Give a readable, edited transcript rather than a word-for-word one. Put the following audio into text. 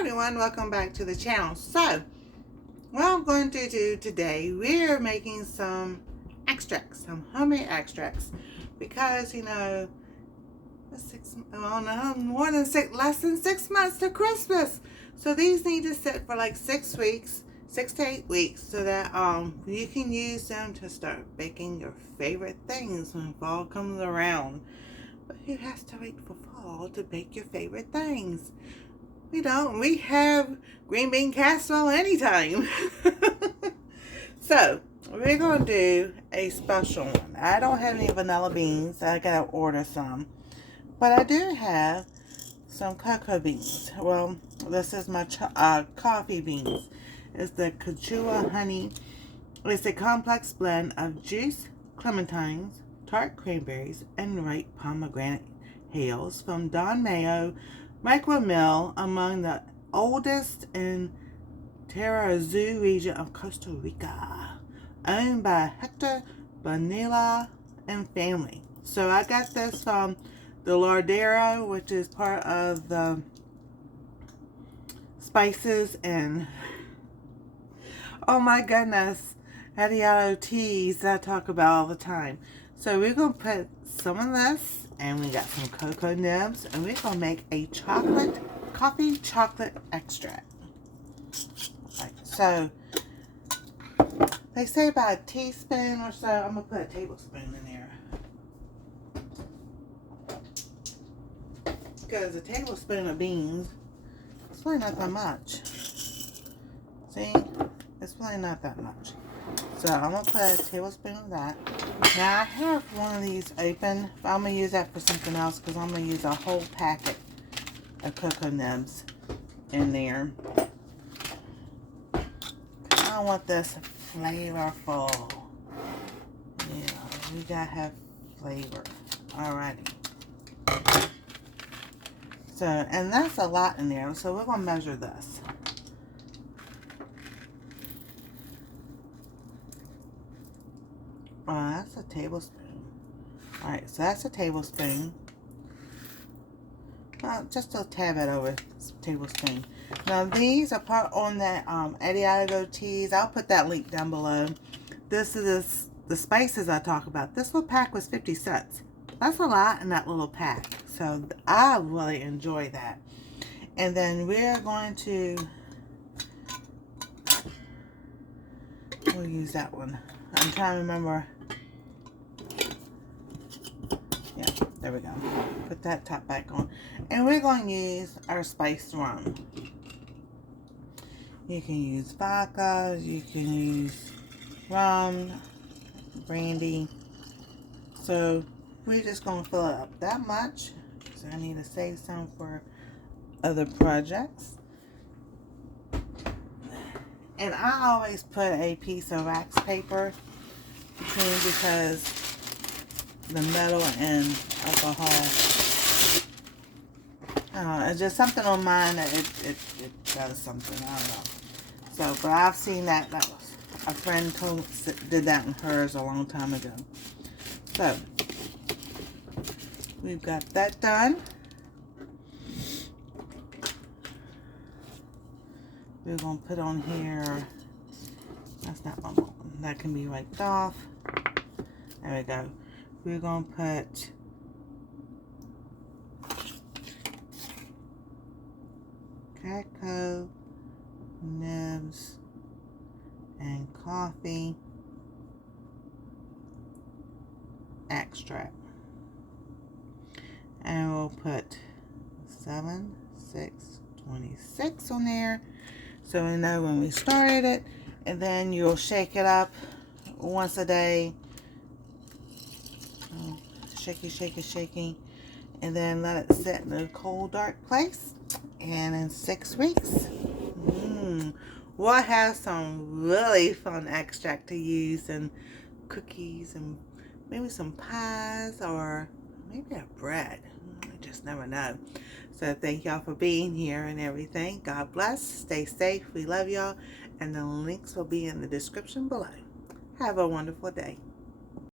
everyone, welcome back to the channel. So, what I'm going to do today, we're making some extracts, some homemade extracts, because less than 6 months to Christmas. So these need to sit for like 6 weeks, 6 to 8 weeks, so that you can use them to start baking your favorite things when fall comes around. But who has to wait for fall to bake your favorite things? We don't. We have green bean casserole anytime. So, we're going to do a special one. I don't have any vanilla beans. I got to order some. But I do have some cocoa beans. Well, this is my coffee beans. It's the cacoa honey. It's a complex blend of juiced clementines, tart cranberries, and ripe pomegranate hails from Don Mayo Micro Mill, among the oldest in Terrazú region of Costa Rica, owned by Hector Bonilla and family. So I got this from the Lardera, which is part of the Spices and, oh my goodness, AdiagoTeas that I talk about all the time. So we're going to put some of this, and we got some cocoa nibs, and we're going to make a coffee chocolate extract. Right, so they say about a teaspoon or so. I'm going to put a tablespoon in there, because a tablespoon of beans, it's really not that much. See, it's really not that much. So I'm going to put a tablespoon of that. Now I have one of these open, but I'm going to use that for something else, because I'm going to use a whole packet of cocoa nibs in there. I want this flavorful. Yeah, we got to have flavor. Alrighty. So, and that's a lot in there, so we're going to measure this. That's a tablespoon. Alright, so that's a tablespoon. Just a tad bit over a tablespoon. Now these are part on that AdiagoTeas. I'll put that link down below. This is the spices I talk about. This little pack was 50 cents. That's a lot in that little pack. So I really enjoy that. And then we're going to, we'll use that one. I'm trying to remember. Yeah, there we go. Put that top back on. And we're going to use our spiced rum. You can use vodka, you can use rum, brandy. So we're just going to fill it up that much. So I need to save some for other projects. And I always put a piece of wax paper between, because the metal and alcohol, it's just something on mine that it does something. I don't know. So, but I've seen that was a friend did that in hers a long time ago. So we've got that done. We're going to put on here, that's not my one, that can be wiped off. There we go. We're going to put cacoa nibs and coffee extract. And we'll put 7, 6, 26 on there, so we know when we started it. And then you'll shake it up once a day. Shaky, and then let it sit in a cold, dark place. And in 6 weeks, we'll have some really fun extract to use, and cookies, and maybe some pies, or maybe a bread. I just never know. So thank y'all for being here and everything. God bless. Stay safe. We love y'all. And the links will be in the description below. Have a wonderful day.